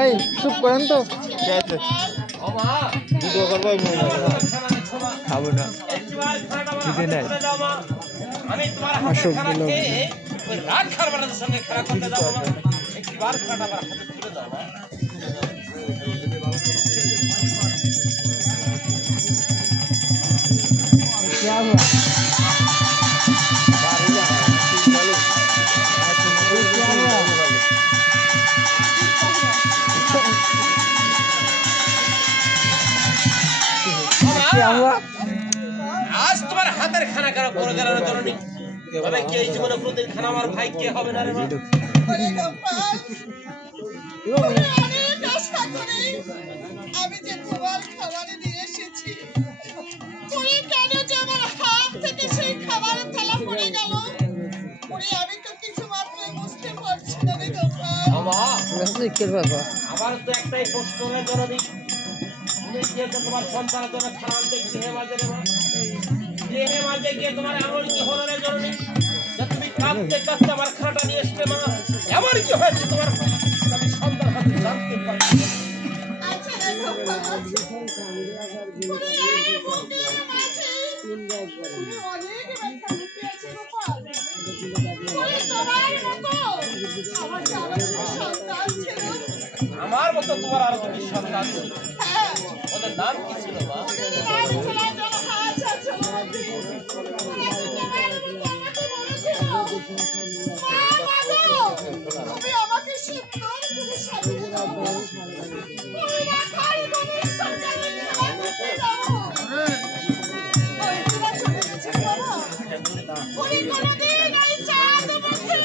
এই চুপ করেন তো খাবো না আসুক क्या हुआ क्या हुआ आज तुम्हारे हाथेर खाना करा করে দেওয়ার জন্য নি তবে কি এই জীবনে প্রতিদিন খানা আমার ভাই কে হবে না রে মা আরে গোপাল অনেক আশা করে আমি যে তোমার খাবার নিয়ে এসেছি তুমি কেন যে আমার হাত থেকে সেই খাবারের থালা পড়ে গেল ওরে আমি তো কিছু মাত্র বুঝতে পারছি না রে গোপাল বাবা আমার তো একটাই প্রশ্ন রে জননী তুমি কি তোমার সন্তানের জন্য খাবার দেখতে হে মাঝে রে মা হে মাঝে গিয়ে তোমার এমন কি হলো রে জননী যে তুমি কাঁদতে কাঁদতে আমার খানাটা নিয়ে এসেছে মা এমন কি হয়েছে তোমার আমি সন্তান হাতে জানতে পারছি আচ্ছা রে গোপাল ওরে এই বুকের মাঝে তুমি অনেক ব্যথা লুকিয়েছে গোপাল ওরে তোমার মতো আমার চারটি সন্তান ছিল আমার মতো তোমার আরো দুটি সন্তান ছিল হ্যাঁ ওদের নাম কি ছিল মা নাম ছিল জলহাস আর জলবতী তুমি আমাকে সুন্দর করে সাজিয়ে দাও তুমি রাখাল গণের সঙ্গে খেলা করতে যাবো ওই তোরা চলে গেছে বাবা উনি কোনোদিন এই চাঁদ মুখে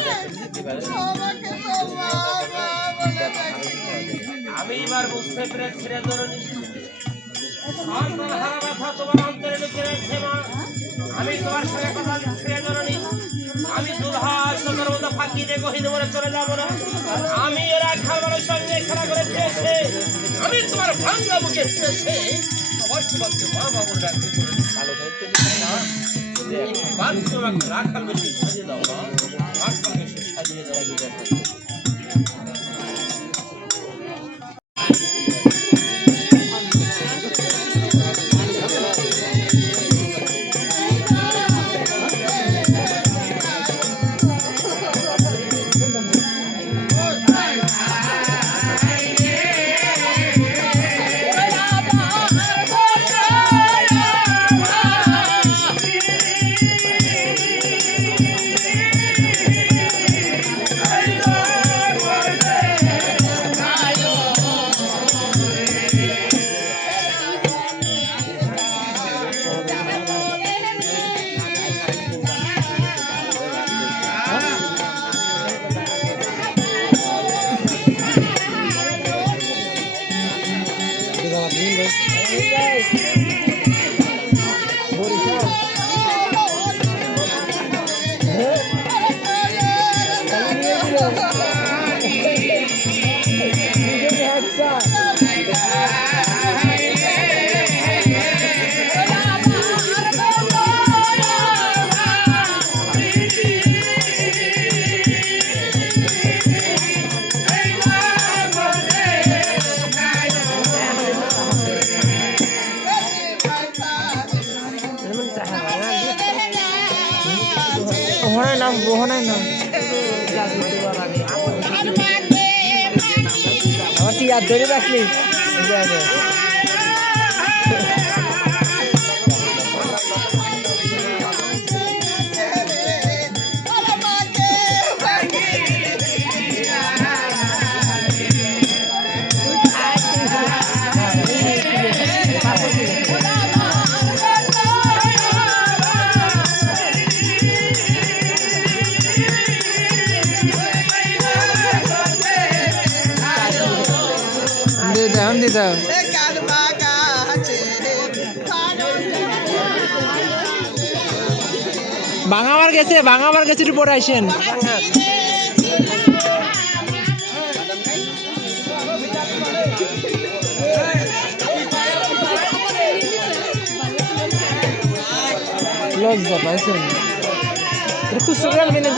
আমাকে তো মা মা বলে ডাকে আমি এবার বুঝতে পেরেছি রে জননী সন্তান হারা ব্যথা তোমার অন্তরে লুকিয়ে রয়েছে মা আমি তোমার সঙ্গে কথা দিচ্ছি রে জননী আমি দুলহাস তোর মতো ফাঁকি দিয়ে গহীন মরে চলে যাবো না আমি এরা খাবারের সঙ্গে খেলা করে খেয়েছে আমি তোমার ভাঙ্গা বুকে ফিরেছে আবার তোমাকে মা মা বলে ডাকতে ভালো থাকতে না বাদ তোমাকে রাখাল বেশি সাজিয়ে দাও মা রাখাল বেশি সাজিয়ে দাও ওখানে নাম ওখানে নাম আমার তুই আর ধরে রাখলি দিদা ভাঙাবার গেছে রিপোর্ট আইসেন লজ্জা পাইছেন খুব সুন্দর মিলে